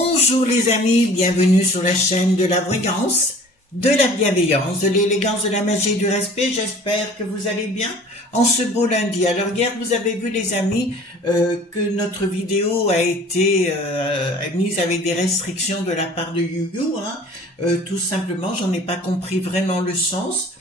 Bonjour les amis, bienvenue sur la chaîne de la voyance, de la bienveillance, de l'élégance, de la magie et du respect. J'espère que vous allez bien en ce beau lundi. Alors hier, vous avez vu les amis que notre vidéo a été mise avec des restrictions de la part de YouYou. Tout simplement, j'en ai pas compris vraiment le sens.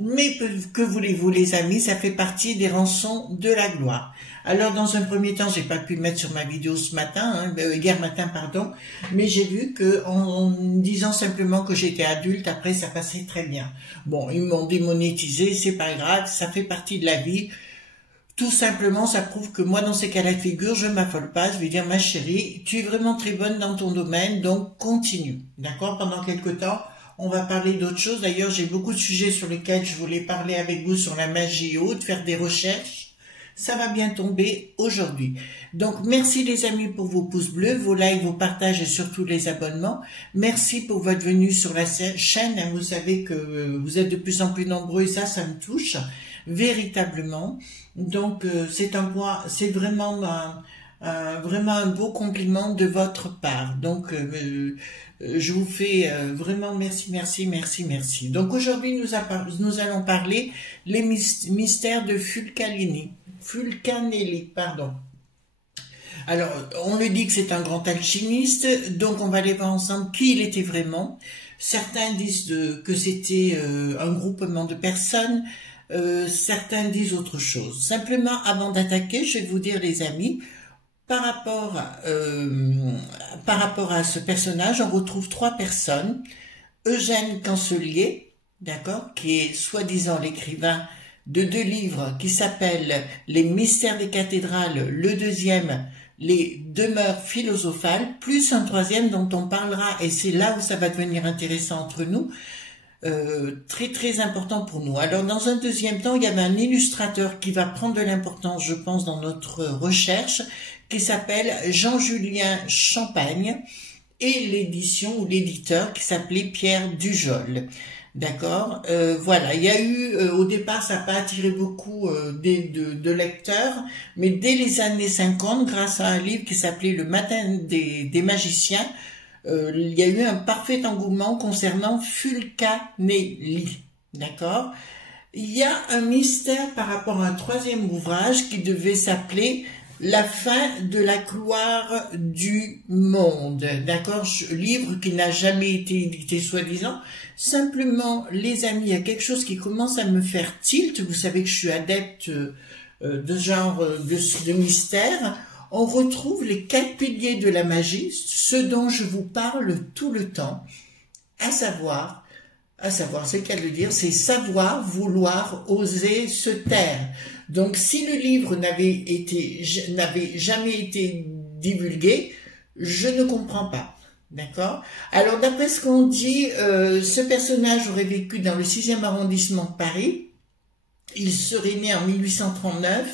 Mais que voulez-vous les amis, ça fait partie des rançons de la gloire. Alors dans un premier temps, j'ai pas pu le mettre sur ma vidéo ce matin, hier matin pardon, mais j'ai vu que en disant simplement que j'étais adulte, après ça passait très bien. Bon, ils m'ont démonétisé, c'est pas grave, ça fait partie de la vie. Tout simplement, ça prouve que moi dans ces cas-là de figure, je m'affole pas, je vais dire ma chérie, tu es vraiment très bonne dans ton domaine, donc continue. D'accord? Pendant quelque temps, on va parler d'autres choses. D'ailleurs, j'ai beaucoup de sujets sur lesquels je voulais parler avec vous sur la magie haute, faire des recherches. Ça va bien tomber aujourd'hui. Donc, merci les amis pour vos pouces bleus, vos likes, vos partages et surtout les abonnements. Merci pour votre venue sur la chaîne. Vous savez que vous êtes de plus en plus nombreux et ça me touche véritablement. Donc, c'est vraiment un beau compliment de votre part. Donc, je vous fais vraiment merci. Donc aujourd'hui, nous allons parler les mystères de Fulcanelli, pardon. Alors, on le dit que c'est un grand alchimiste, donc on va aller voir ensemble qui il était vraiment. Certains disent que c'était un groupement de personnes, certains disent autre chose. Simplement, avant d'attaquer, je vais vous dire les amis, par rapport à ce personnage, on retrouve trois personnes. Eugène Cancelier, d'accord, qui est soi-disant l'écrivain de deux livres qui s'appellent Les mystères des cathédrales, le deuxième, Les demeures philosophales, plus un troisième dont on parlera, et c'est là où ça va devenir intéressant entre nous, très important pour nous. Alors dans un deuxième temps, il y avait un illustrateur qui va prendre de l'importance, je pense, dans notre recherche, qui s'appelle Jean-Julien Champagne, et l'édition ou l'éditeur qui s'appelait Pierre Dujol. D'accord, voilà, il y a eu, au départ, ça n'a pas attiré beaucoup de lecteurs, mais dès les années 50, grâce à un livre qui s'appelait Le Matin des magiciens, il y a eu un parfait engouement concernant Fulcanelli. D'accord, il y a un mystère par rapport à un troisième ouvrage qui devait s'appeler La fin de la gloire du monde, d'accord, livre qui n'a jamais été édité soi-disant. Simplement, les amis, il y a quelque chose qui commence à me faire tilt. Vous savez que je suis adepte de genre de mystère. On retrouve les 4 piliers de la magie, ce dont je vous parle tout le temps, à savoir, c'est le cas de le dire, c'est savoir, vouloir, oser, se taire. Donc, si le livre n'avait jamais été divulgué, je ne comprends pas. D'accord? Alors, d'après ce qu'on dit, ce personnage aurait vécu dans le 6e arrondissement de Paris. Il serait né en 1839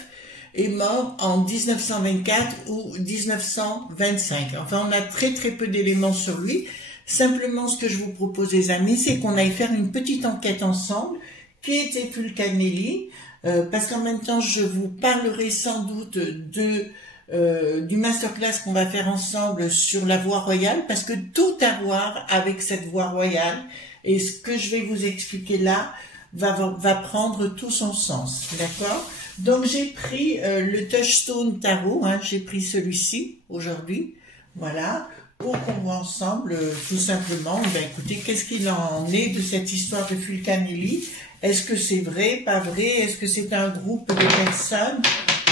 et mort en 1924 ou 1925. Enfin, on a très peu d'éléments sur lui. Simplement, ce que je vous propose, les amis, c'est qu'on aille faire une petite enquête ensemble. Qui était Fulcanelli? Parce qu'en même temps, je vous parlerai sans doute du masterclass qu'on va faire ensemble sur la voie royale, parce que tout à voir avec cette voie royale, et ce que je vais vous expliquer là va prendre tout son sens, d'accord? Donc j'ai pris le Touchstone Tarot, j'ai pris celui-ci aujourd'hui, voilà, pour qu'on voit ensemble tout simplement, écoutez, qu'est-ce qu'il en est de cette histoire de Fulcanelli? Est-ce que c'est vrai, pas vrai? Est-ce que c'est un groupe de personnes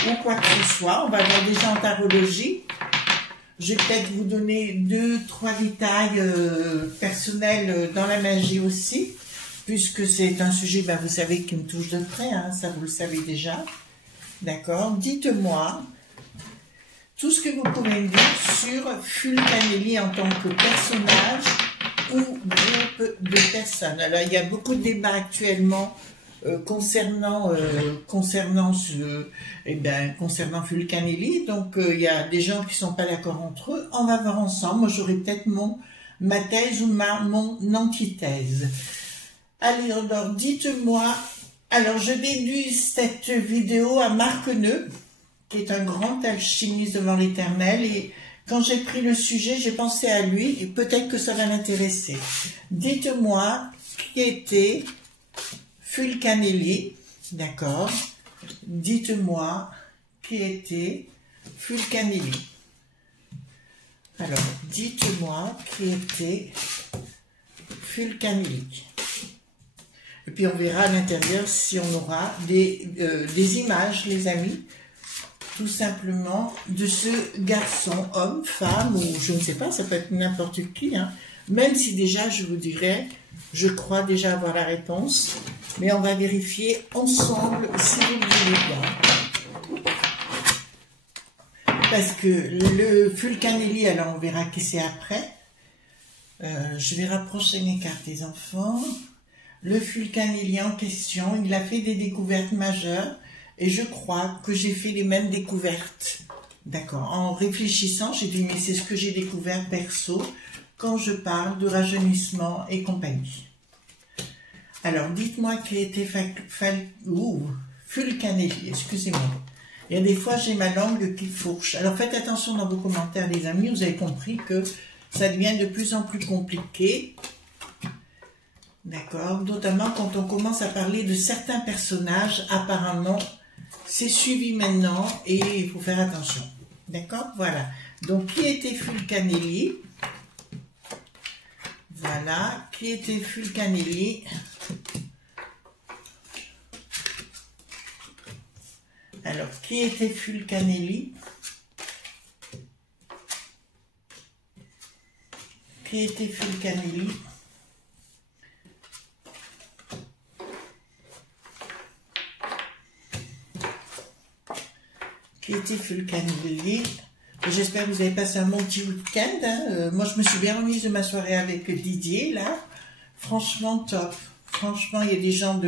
ou quoi que ce soit? On va voir déjà en tarologie. Je vais peut-être vous donner 2-3 détails personnels dans la magie aussi, puisque c'est un sujet, vous savez, qui me touche de près, ça vous le savez déjà. D'accord? Dites-moi tout ce que vous pouvez me dire sur Fulcanelli en tant que personnage ou groupe de personnes. Alors, il y a beaucoup de débats actuellement concernant Fulcanelli. Donc, il y a des gens qui sont pas d'accord entre eux. On va voir ensemble. Moi, j'aurai peut-être ma thèse ou mon antithèse. Allez, alors, dites-moi. Alors, je déduis cette vidéo à Marc Neu, qui est un grand alchimiste devant l'Éternel et Quand j'ai pris le sujet, j'ai pensé à lui et peut-être que ça va l'intéresser. Dites-moi qui était Fulcanelli, d'accord? Dites-moi qui était Fulcanelli. Alors, dites-moi qui était Fulcanelli. Et puis on verra à l'intérieur si on aura des images, les amis, tout simplement, de ce garçon, homme, femme, ou je ne sais pas, ça peut être n'importe qui, hein. Même si déjà, je vous dirais, je crois déjà avoir la réponse, mais on va vérifier ensemble si vous le voulez bien. Parce que le Fulcanelli, alors on verra qui c'est après. Je vais rapprocher mes cartes des enfants. Le Fulcanelli en question, il a fait des découvertes majeures et je crois que j'ai fait les mêmes découvertes. D'accord. En réfléchissant, j'ai dit mais c'est ce que j'ai découvert perso quand je parle de rajeunissement et compagnie. Alors, dites-moi qui était Fulcanelli, excusez-moi. Il y a des fois, j'ai ma langue qui fourche. Alors, faites attention dans vos commentaires, les amis. Vous avez compris que ça devient de plus en plus compliqué. D'accord? Notamment quand on commence à parler de certains personnages, apparemment, c'est suivi maintenant et il faut faire attention. D'accord? Voilà. Donc, qui était Fulcanelli? Voilà. Qui était Fulcanelli? Alors, qui était Fulcanelli? Qui était Fulcanelli? Qui était Fulcanelli? J'espère que vous avez passé un bon petit week-end. Hein. Moi, je me suis bien remise de ma soirée avec Didier, là. Franchement, top. Franchement, il y a des gens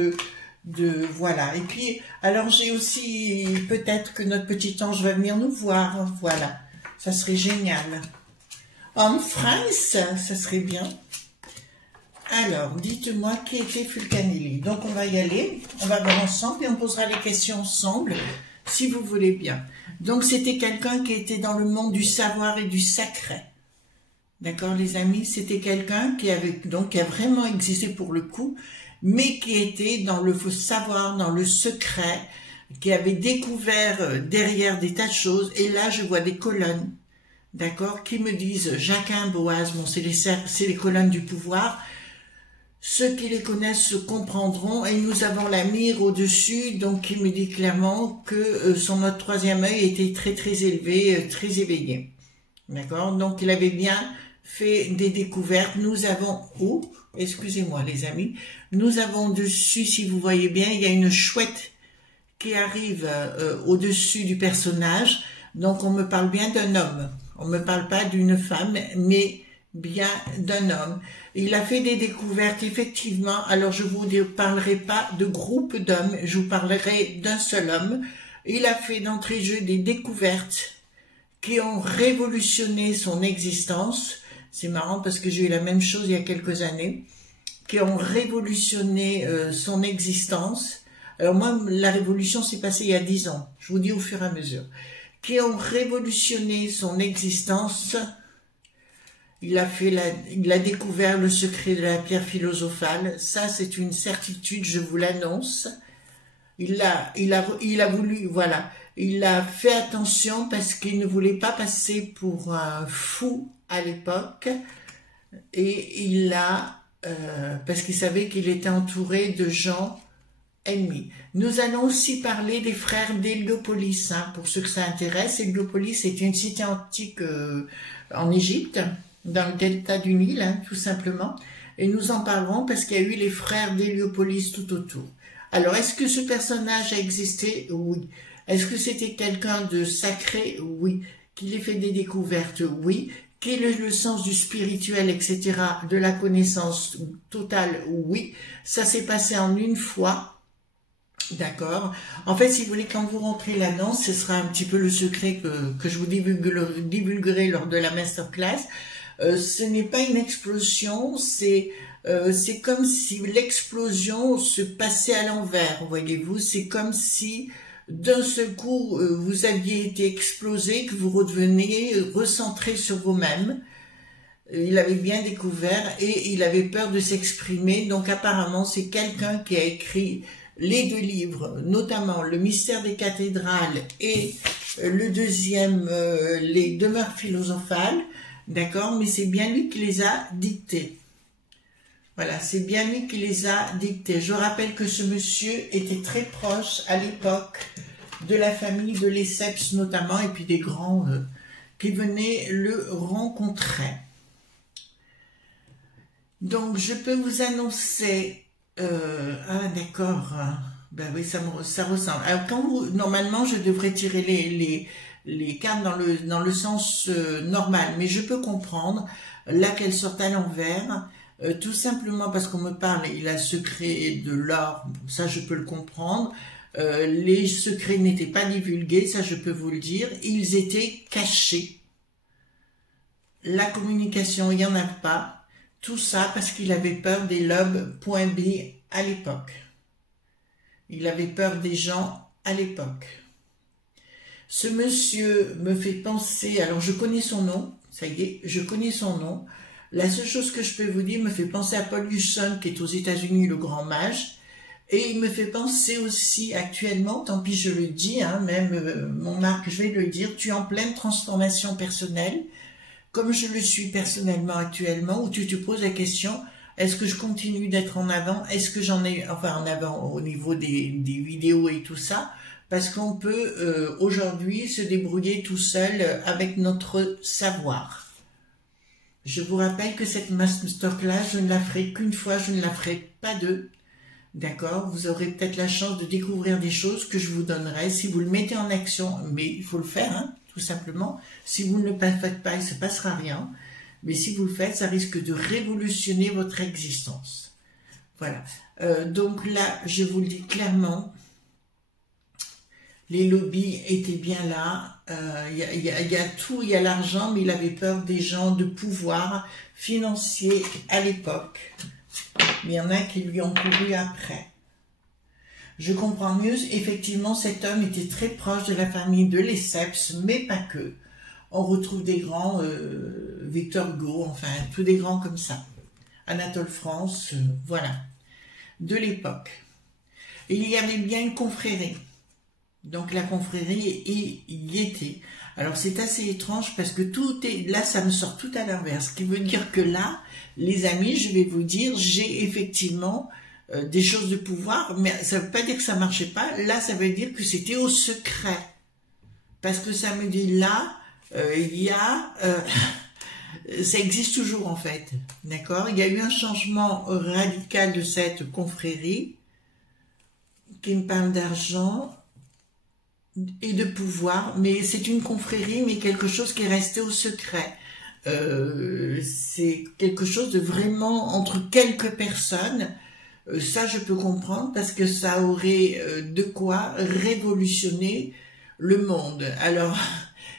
voilà. Et puis, alors j'ai aussi, peut-être que notre petit ange va venir nous voir. Voilà. Ça serait génial. En France, ça serait bien. Alors, dites-moi qui était Fulcanelli. Donc, on va y aller. On va voir ensemble et on posera les questions ensemble, si vous voulez bien. Donc, c'était quelqu'un qui était dans le monde du savoir et du sacré. D'accord, les amis? C'était quelqu'un qui a vraiment existé pour le coup, mais qui était dans le savoir, dans le secret, qui avait découvert derrière des tas de choses. Et là, je vois des colonnes, d'accord, qui me disent Jacquin, Boaz, bon, c'est les colonnes du pouvoir. Ceux qui les connaissent se comprendront, et nous avons la mire au-dessus, donc il me dit clairement que notre troisième œil était très très élevé, très éveillé. D'accord? Donc il avait bien fait des découvertes. Nous avons, excusez-moi les amis, nous avons dessus, si vous voyez bien, il y a une chouette qui arrive au-dessus du personnage. Donc on me parle bien d'un homme. On me parle pas d'une femme, mais bien d'un homme. Il a fait des découvertes, effectivement. Alors, je vous parlerai pas de groupe d'hommes, je vous parlerai d'un seul homme. Il a fait d'entrée de jeu des découvertes qui ont révolutionné son existence. C'est marrant parce que j'ai eu la même chose il y a quelques années, qui ont révolutionné son existence. Alors moi, la révolution s'est passée il y a 10 ans, je vous dis au fur et à mesure, qui ont révolutionné son existence. Il a découvert le secret de la pierre philosophale. Ça, c'est une certitude, je vous l'annonce. Il a voulu, voilà. Il a fait attention parce qu'il ne voulait pas passer pour un fou à l'époque. Et parce qu'il savait qu'il était entouré de gens ennemis. Nous allons aussi parler des frères d'Héliopolis, hein, pour ceux que ça intéresse. Héliopolis est une cité antique en Égypte, dans le delta du Nil, hein, tout simplement. Et nous en parlerons parce qu'il y a eu les frères d'Héliopolis tout autour. Alors, est-ce que ce personnage a existé? Oui. Est-ce que c'était quelqu'un de sacré? Oui. Qu'il ait fait des découvertes? Oui. Quel est le sens du spirituel, etc., de la connaissance totale? Oui. Ça s'est passé en une fois. D'accord. En fait, si vous voulez, quand vous rentrez là-dedans, ce sera un petit peu le secret que je vous divulguerai lors de la masterclass. Ce n'est pas une explosion, c'est comme si l'explosion se passait à l'envers, voyez-vous. C'est comme si d'un seul coup, vous aviez été explosé, que vous redevenez recentré sur vous-même. Il avait bien découvert et il avait peur de s'exprimer. Donc apparemment, c'est quelqu'un qui a écrit les deux livres, notamment Le mystère des cathédrales et le deuxième, Les demeures philosophales. D'accord, mais c'est bien lui qui les a dictés. Voilà, c'est bien lui qui les a dictés. Je rappelle que ce monsieur était très proche à l'époque de la famille de Lesseps notamment, et puis des grands qui venaient le rencontrer. Donc, je peux vous annoncer... ah, d'accord. Ben oui, ça ressemble. Alors, normalement, je devrais tirer les cartes dans le sens normal, mais je peux comprendre là qu'elles sortent à l'envers, tout simplement parce qu'on me parle, il a le secret de l'or, ça je peux le comprendre. Les secrets n'étaient pas divulgués, ça je peux vous le dire, ils étaient cachés. La communication, il n'y en a pas. Tout ça parce qu'il avait peur des lobes point B à l'époque. Il avait peur des gens à l'époque. Ce monsieur me fait penser, alors je connais son nom, ça y est, je connais son nom. La seule chose que je peux vous dire me fait penser à Paul Husson qui est aux États-Unis, le grand mage. Et il me fait penser aussi actuellement, tant pis je le dis, hein, même mon Marc, je vais le dire, tu es en pleine transformation personnelle. Comme je le suis personnellement actuellement, où tu te poses la question, est-ce que je continue d'être en avant? Est-ce que j'en ai, enfin en avant au niveau des vidéos et tout ça? Parce qu'on peut aujourd'hui se débrouiller tout seul avec notre savoir. Je vous rappelle que cette masterclass, je ne la ferai qu'une fois, je ne la ferai pas deux. D'accord? Vous aurez peut-être la chance de découvrir des choses que je vous donnerai si vous le mettez en action, mais il faut le faire, hein, tout simplement. Si vous ne le faites pas, il ne se passera rien. Mais si vous le faites, ça risque de révolutionner votre existence. Voilà. Donc là, je vous le dis clairement, les lobbies étaient bien là. Il y a tout, il y a l'argent, mais il avait peur des gens de pouvoir financier à l'époque. Mais il y en a qui lui ont couru après. Je comprends mieux, effectivement, cet homme était très proche de la famille de Lesseps, mais pas que. On retrouve des grands, Victor Hugo, enfin, tous des grands comme ça. Anatole France, voilà, de l'époque. Et il y avait bien une confrérie. Donc la confrérie y était. Alors c'est assez étrange parce que tout est... Là, ça me sort tout à l'inverse. Ce qui veut dire que là, les amis, je vais vous dire, j'ai effectivement des choses de pouvoir, mais ça ne veut pas dire que ça ne marchait pas. Là, ça veut dire que c'était au secret. Parce que ça me dit là, il y a... ça existe toujours en fait. D'accord? Il y a eu un changement radical de cette confrérie qui me parle d'argent et de pouvoir, mais c'est une confrérie, mais quelque chose qui est resté au secret. C'est quelque chose de vraiment entre quelques personnes. Ça, je peux comprendre parce que ça aurait de quoi révolutionner le monde. Alors,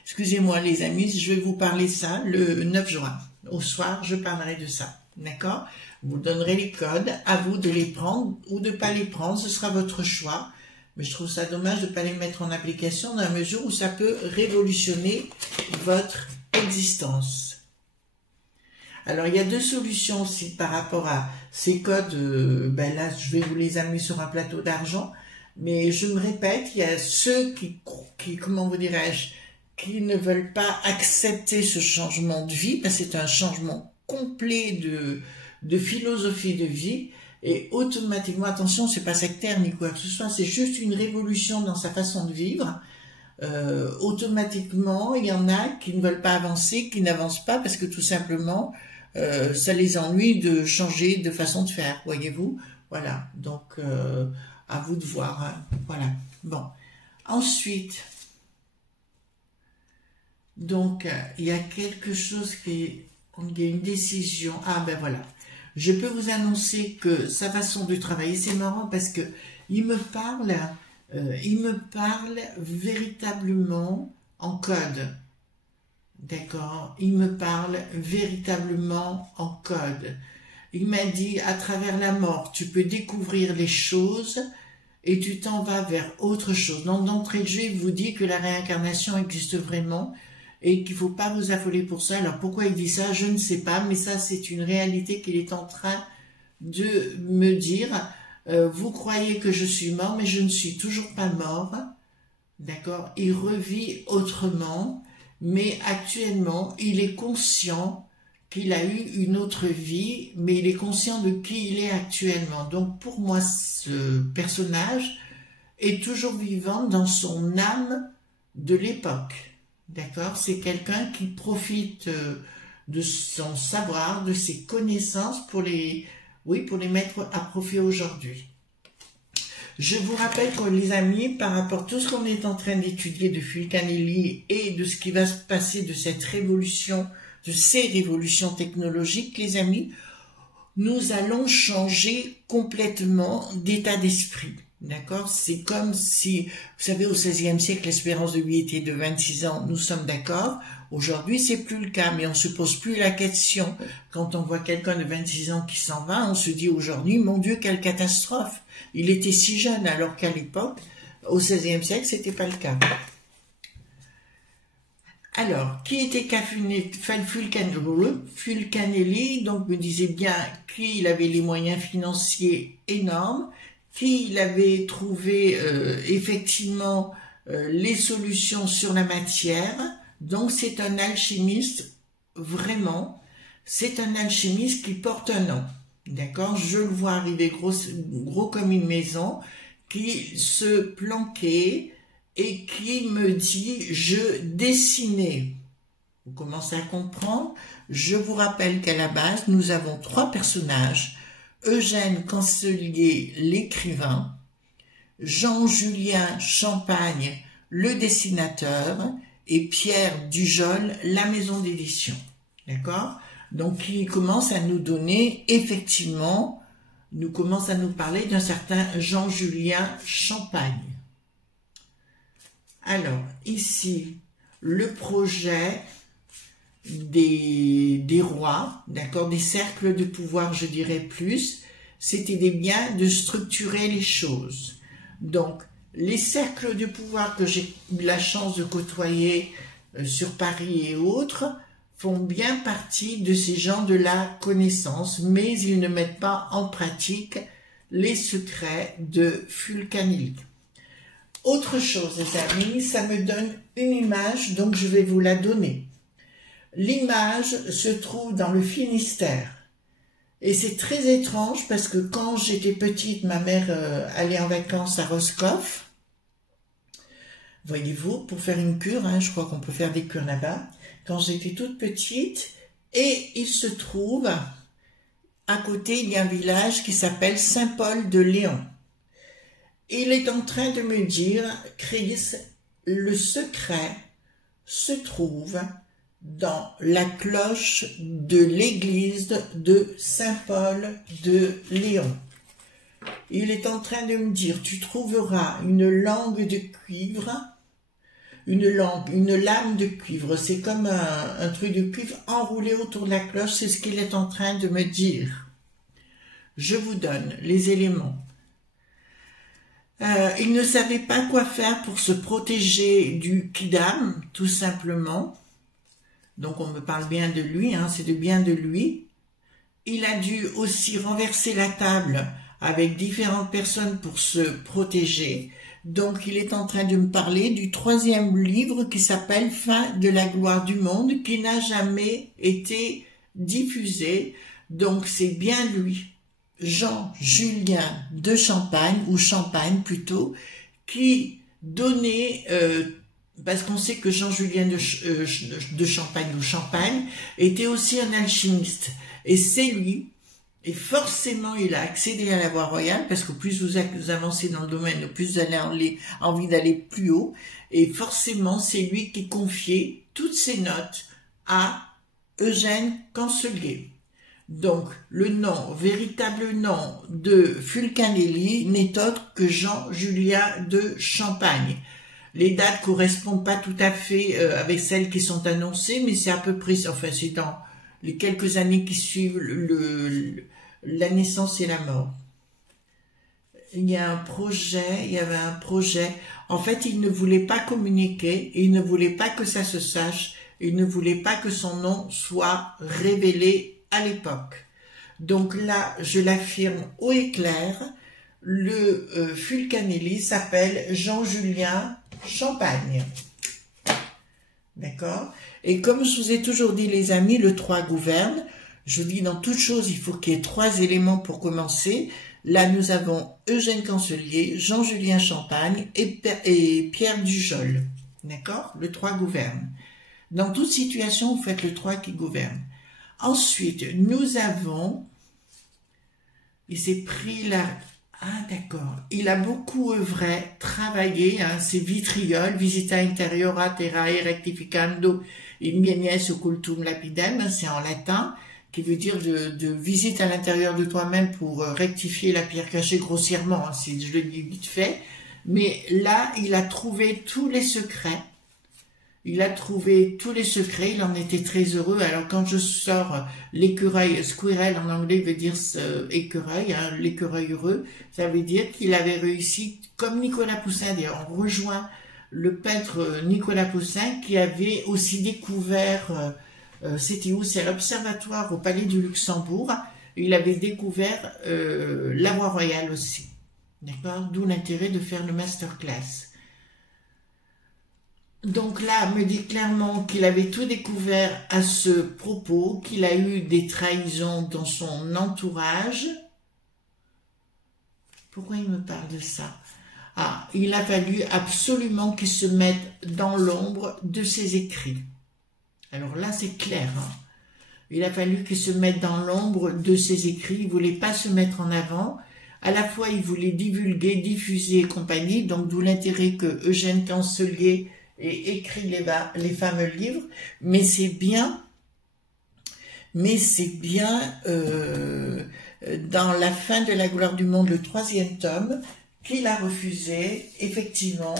excusez-moi les amis, je vais vous parler ça le 9 juin. Au soir, je parlerai de ça. D'accord? Vous donnerez les codes, à vous de les prendre ou de ne pas les prendre, ce sera votre choix. Mais je trouve ça dommage de ne pas les mettre en application dans la mesure où ça peut révolutionner votre existence. Alors, il y a deux solutions aussi par rapport à ces codes. Ben là, je vais vous les amener sur un plateau d'argent. Mais je me répète, il y a ceux qui comment vous dirais-je, qui ne veulent pas accepter ce changement de vie, parce que c'est un changement complet de philosophie de vie. Et automatiquement, attention, c'est pas sectaire ni quoi que ce soit, c'est juste une révolution dans sa façon de vivre. Automatiquement, il y en a qui ne veulent pas avancer, qui n'avancent pas parce que tout simplement, ça les ennuie de changer de façon de faire, voyez-vous. Voilà, donc à vous de voir. Hein. Voilà. Bon. Ensuite, donc il y a quelque chose il y a une décision. Ah ben voilà. Je peux vous annoncer que sa façon de travailler, c'est marrant parce que il me parle véritablement en code. D'accord? Il me parle véritablement en code. Il m'a dit, à travers la mort, tu peux découvrir les choses et tu t'en vas vers autre chose. Donc d'entrée de jeu, il vous dit que la réincarnation existe vraiment et qu'il ne faut pas vous affoler pour ça. Alors pourquoi il dit ça, je ne sais pas, mais ça c'est une réalité qu'il est en train de me dire. Vous croyez que je suis mort, mais je ne suis toujours pas mort. D'accord? Il revit autrement, mais actuellement, il est conscient qu'il a eu une autre vie, mais il est conscient de qui il est actuellement. Donc pour moi, ce personnage est toujours vivant dans son âme de l'époque. D'accord? C'est quelqu'un qui profite de son savoir, de ses connaissances pour les mettre à profit aujourd'hui. Je vous rappelle que les amis, par rapport à tout ce qu'on est en train d'étudier de Fulcanelli et de ce qui va se passer de cette révolution, de ces révolutions technologiques, les amis, nous allons changer complètement d'état d'esprit. D'accord? C'est comme si, vous savez, au XVIe siècle, l'espérance de vie était de 26 ans, nous sommes d'accord. Aujourd'hui, c'est plus le cas, mais on se pose plus la question. Quand on voit quelqu'un de 26 ans qui s'en va, on se dit aujourd'hui, mon Dieu, quelle catastrophe. Il était si jeune, alors qu'à l'époque, au XVIe siècle, c'était pas le cas. Alors, qui était Fulcanelli, donc me disait bien qu'il avait les moyens financiers énormes, qu'il avait trouvé effectivement les solutions sur la matière. Donc c'est un alchimiste, vraiment, c'est un alchimiste qui porte un nom. D'accord? Je le vois arriver gros comme une maison, qui se planquait et qui me dit « je dessinais ». Vous commencez à comprendre? Je vous rappelle qu'à la base, nous avons 3 personnages. Eugène Cancelier, l'écrivain, Jean-Julien Champagne, le dessinateur, et Pierre Dujol, la maison d'édition. D'accord? Donc, il commence à nous donner, effectivement, nous commence à nous parler d'un certain Jean-Julien Champagne. Alors, ici, le projet des rois, d'accord, des cercles de pouvoir, je dirais plus, c'était bien de structurer les choses. Donc, les cercles de pouvoir que j'ai eu la chance de côtoyer sur Paris et autres font bien partie de ces gens de la connaissance, mais ils ne mettent pas en pratique les secrets de Fulcanelli. Autre chose, les amis, ça me donne une image, donc je vais vous la donner. L'image se trouve dans le Finistère. Et c'est très étrange parce que quand j'étais petite, ma mère allait en vacances à Roscoff. Voyez-vous, pour faire une cure, hein, je crois qu'on peut faire des cures là-bas. Quand j'étais toute petite, et il se trouve, à côté, il y a un village qui s'appelle Saint-Paul-de-Léon. Il est en train de me dire, Chris, le secret se trouve dans la cloche de l'église de Saint-Paul-de-Léon. Il est en train de me dire, tu trouveras une langue de cuivre, une lame de cuivre, c'est comme un truc de cuivre enroulé autour de la cloche, c'est ce qu'il est en train de me dire. Je vous donne les éléments. Il ne savait pas quoi faire pour se protéger du Kidam, tout simplement. Donc on me parle bien de lui, hein, c'est bien de lui. Il a dû aussi renverser la table avec différentes personnes pour se protéger. Donc il est en train de me parler du 3e livre qui s'appelle Fin de la gloire du monde, qui n'a jamais été diffusé. Donc c'est bien lui, Jean-Julien de Champagne, ou Champagne plutôt, qui donnait... parce qu'on sait que Jean-Julien de Champagne ou Champagne était aussi un alchimiste. Et c'est lui, et forcément il a accédé à la voie royale, parce que plus vous avancez dans le domaine, plus vous avez envie d'aller plus haut. Et forcément, c'est lui qui confiait toutes ses notes à Eugène Cancelier. Donc, le nom, véritable nom de Fulcanelli n'est autre que Jean-Julien de Champagne. Les dates correspondent pas tout à fait avec celles qui sont annoncées, mais c'est à peu près, enfin c'est dans les quelques années qui suivent la naissance et la mort. il y a un projet, il y avait un projet. En fait, il ne voulait pas communiquer, il ne voulait pas que ça se sache, il ne voulait pas que son nom soit révélé à l'époque. Donc là, je l'affirme haut et clair, le Fulcanelli s'appelle Jean-Julien Champagne. D'accord? Et comme je vous ai toujours dit, les amis, le 3 gouverne. Je dis dans toute chose, il faut qu'il y ait 3 éléments pour commencer. Là, nous avons Eugène Cancelier, Jean-Julien Champagne et Pierre Dujol. D'accord? Le 3 gouverne. Dans toute situation, vous faites le 3 qui gouverne. Ensuite, nous avons... Il s'est pris la... Ah, d'accord. Il a beaucoup œuvré, travaillé, hein, c'est vitriol, visita interiora terrae rectificando ingenies occultum lapidem, c'est en latin, qui veut dire de visite à l'intérieur de toi-même pour rectifier la pierre cachée grossièrement, hein, si je le dis vite fait. Mais là, il a trouvé tous les secrets. Il a trouvé tous les secrets, il en était très heureux. Alors quand je sors l'écureuil, squirrel en anglais veut dire écureuil, hein, l'écureuil heureux, ça veut dire qu'il avait réussi, comme Nicolas Poussin, d'ailleurs on rejoint le peintre Nicolas Poussin qui avait aussi découvert, c'était où? C'est à l'Observatoire au Palais du Luxembourg, il avait découvert la voie royale aussi. D'accord? D'où l'intérêt de faire le masterclass. Donc là, me dit clairement qu'il avait tout découvert à ce propos, qu'il a eu des trahisons dans son entourage. Pourquoi il me parle de ça? Ah, il a fallu absolument qu'il se mette dans l'ombre de ses écrits. Alors là, c'est clair. Hein. Il a fallu qu'il se mette dans l'ombre de ses écrits. Il ne voulait pas se mettre en avant. À la fois, il voulait divulguer, diffuser et compagnie. Donc, d'où l'intérêt que Eugène Cancelier et écrit les fameux livres, mais c'est bien dans La fin de la gloire du monde, le 3e tome, qu'il a refusé, effectivement,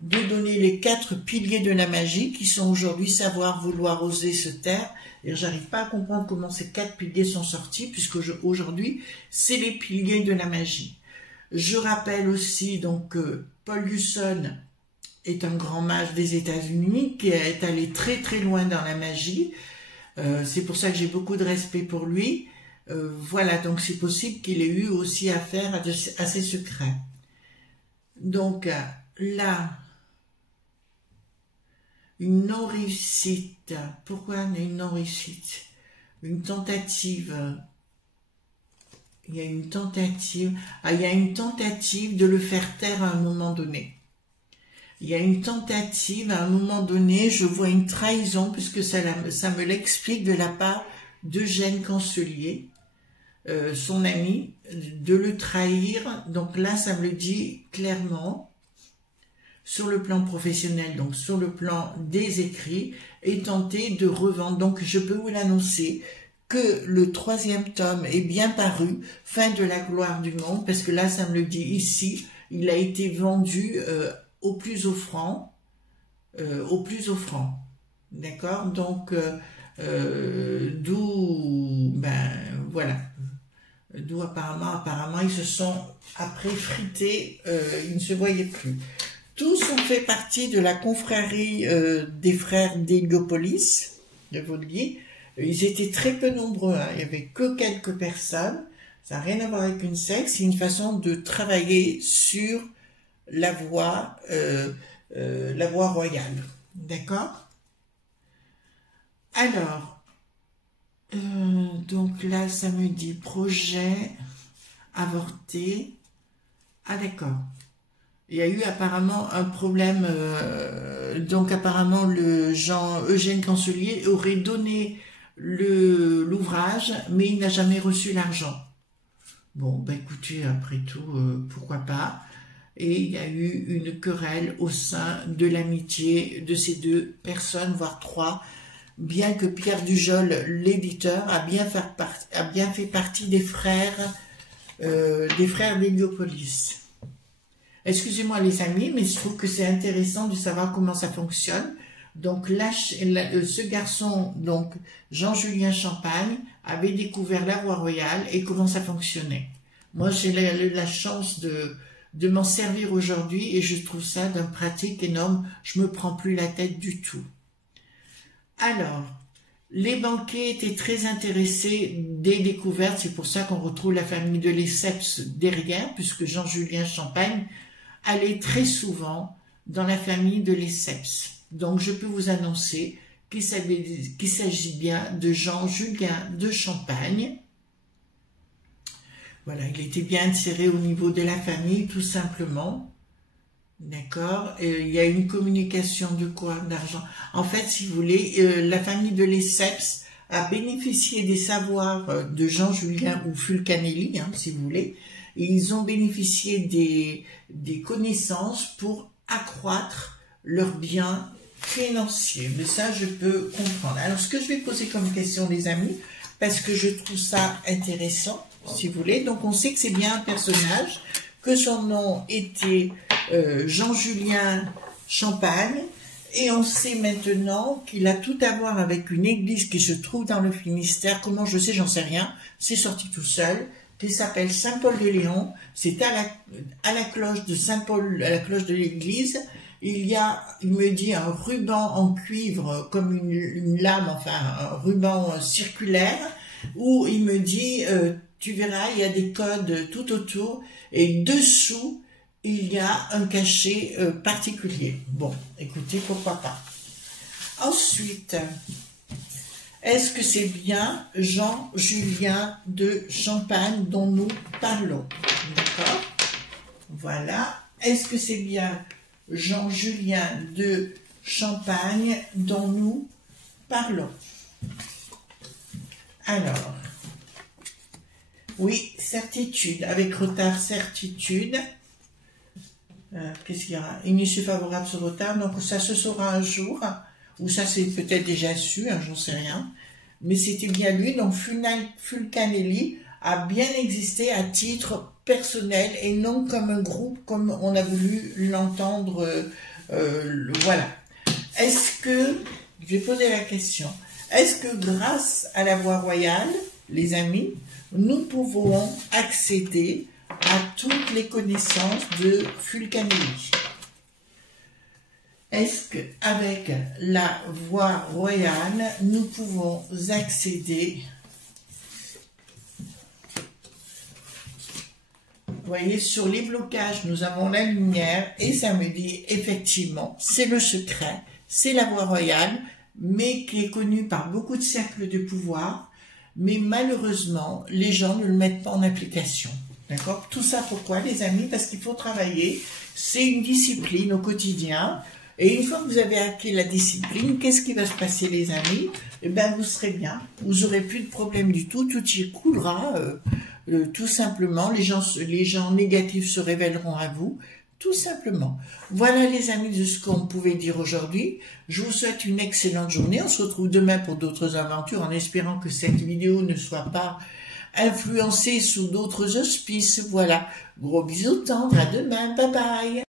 de donner les 4 piliers de la magie, qui sont aujourd'hui savoir, vouloir, oser, se taire. Et j'arrive pas à comprendre comment ces 4 piliers sont sortis, puisque aujourd'hui, c'est les piliers de la magie. Je rappelle aussi, donc, Paul Husson est un grand mage des États-Unis qui est allé très très loin dans la magie. C'est pour ça que j'ai beaucoup de respect pour lui. Voilà, donc c'est possible qu'il ait eu aussi affaire à ses secrets. Donc là, une non-réussite. Pourquoi une non-réussite? Une tentative. Il y a une tentative. Ah, il y a une tentative de le faire taire à un moment donné. Il y a une tentative, à un moment donné, je vois une trahison, puisque ça me l'explique de la part d'Eugène Cancelier, son ami, de le trahir. Donc là, ça me le dit clairement, sur le plan professionnel, donc sur le plan des écrits, et tenter de revendre. Donc je peux vous l'annoncer, que le 3e tome est bien paru, fin de la gloire du monde, parce que là, ça me le dit ici, il a été vendu... au plus offrant, d'accord, donc d'où, ben voilà, d'où apparemment ils se sont après frités, ils ne se voyaient plus. Tous ont fait partie de la confrérie des frères d'Héliopolis, de Vaudeville. Ils étaient très peu nombreux, hein. Il n'y avait que quelques personnes, ça n'a rien à voir avec une secte, c'est une façon de travailler sur la voie royale, d'accord? Alors, donc là, ça me dit projet avorté. Ah d'accord. Il y a eu apparemment un problème, donc apparemment le Eugène Cancelier aurait donné l'ouvrage, mais il n'a jamais reçu l'argent. Bon, ben écoutez, après tout, pourquoi pas? Et il y a eu une querelle au sein de l'amitié de ces 2 personnes, voire 3, bien que Pierre Dujol, l'éditeur, a bien fait partie des frères d'Héliopolis. Excusez-moi les amis, mais je trouve que c'est intéressant de savoir comment ça fonctionne. Donc là, ce garçon, donc Jean-Julien Champagne, avait découvert la voie royale et comment ça fonctionnait. Moi, j'ai la chance de m'en servir aujourd'hui et je trouve ça d'un pratique énorme. Je me prends plus la tête du tout. Alors, les banquiers étaient très intéressés des découvertes. C'est pour ça qu'on retrouve la famille de Lesseps derrière, puisque Jean-Julien Champagne allait très souvent dans la famille de Lesseps. Donc, je peux vous annoncer qu'il s'agit bien de Jean-Julien de Champagne. Voilà, il était bien inséré au niveau de la famille, tout simplement. D'accord. Il y a une communication de quoi? D'argent. En fait, si vous voulez, la famille de Lesseps a bénéficié des savoirs de Jean-Julien ou Fulcanelli, hein, si vous voulez. Et ils ont bénéficié des connaissances pour accroître leurs biens financiers. Mais ça, je peux comprendre. Alors, ce que je vais poser comme question, les amis, parce que je trouve ça intéressant, si vous voulez. Donc, on sait que c'est bien un personnage, que son nom était Jean-Julien Champagne, et on sait maintenant qu'il a tout à voir avec une église qui se trouve dans le Finistère. Comment je sais, j'en sais rien, c'est sorti tout seul, qui s'appelle Saint-Paul-de-Léon. C'est à la cloche de Saint-Paul, à la cloche de l'église. Il y a, il me dit, un ruban en cuivre, comme une lame, enfin un ruban circulaire, où il me dit, tu verras, il y a des codes tout autour, et dessous, il y a un cachet particulier. Bon, écoutez, pourquoi pas. Ensuite, est-ce que c'est bien Jean-Julien de Champagne dont nous parlons? D'accord. Voilà. Est-ce que c'est bien Jean-Julien de Champagne dont nous parlons? Alors, oui, certitude, avec retard, certitude. Qu'est-ce qu'il y aura? Une issue favorable sur retard, donc ça se saura un jour, ou ça c'est peut-être déjà su, hein, j'en sais rien. Mais c'était bien lui, donc Fulcanelli a bien existé à titre personnel et non comme un groupe, comme on a voulu l'entendre. Voilà. Est-ce que, je vais poser la question, est-ce que grâce à la voie royale, les amis, nous pouvons accéder à toutes les connaissances de Fulcanelli? Est-ce qu'avec la voie royale, nous pouvons accéder? Vous voyez, sur les blocages, nous avons la lumière et ça me dit effectivement, c'est le secret, c'est la voie royale, mais qui est connue par beaucoup de cercles de pouvoir, mais malheureusement, les gens ne le mettent pas en application. D'accord? Tout ça pourquoi, les amis? Parce qu'il faut travailler. C'est une discipline au quotidien. Et une fois que vous avez acquis la discipline, qu'est-ce qui va se passer, les amis? Eh bien, vous serez bien. Vous n'aurez plus de problème du tout. Tout y coulera. Tout simplement. Les gens négatifs se révéleront à vous. Tout simplement. Voilà, les amis, de ce qu'on pouvait dire aujourd'hui. Je vous souhaite une excellente journée. On se retrouve demain pour d'autres aventures, en espérant que cette vidéo ne soit pas influencée sous d'autres auspices. Voilà. Gros bisous tendres. À demain. Bye bye.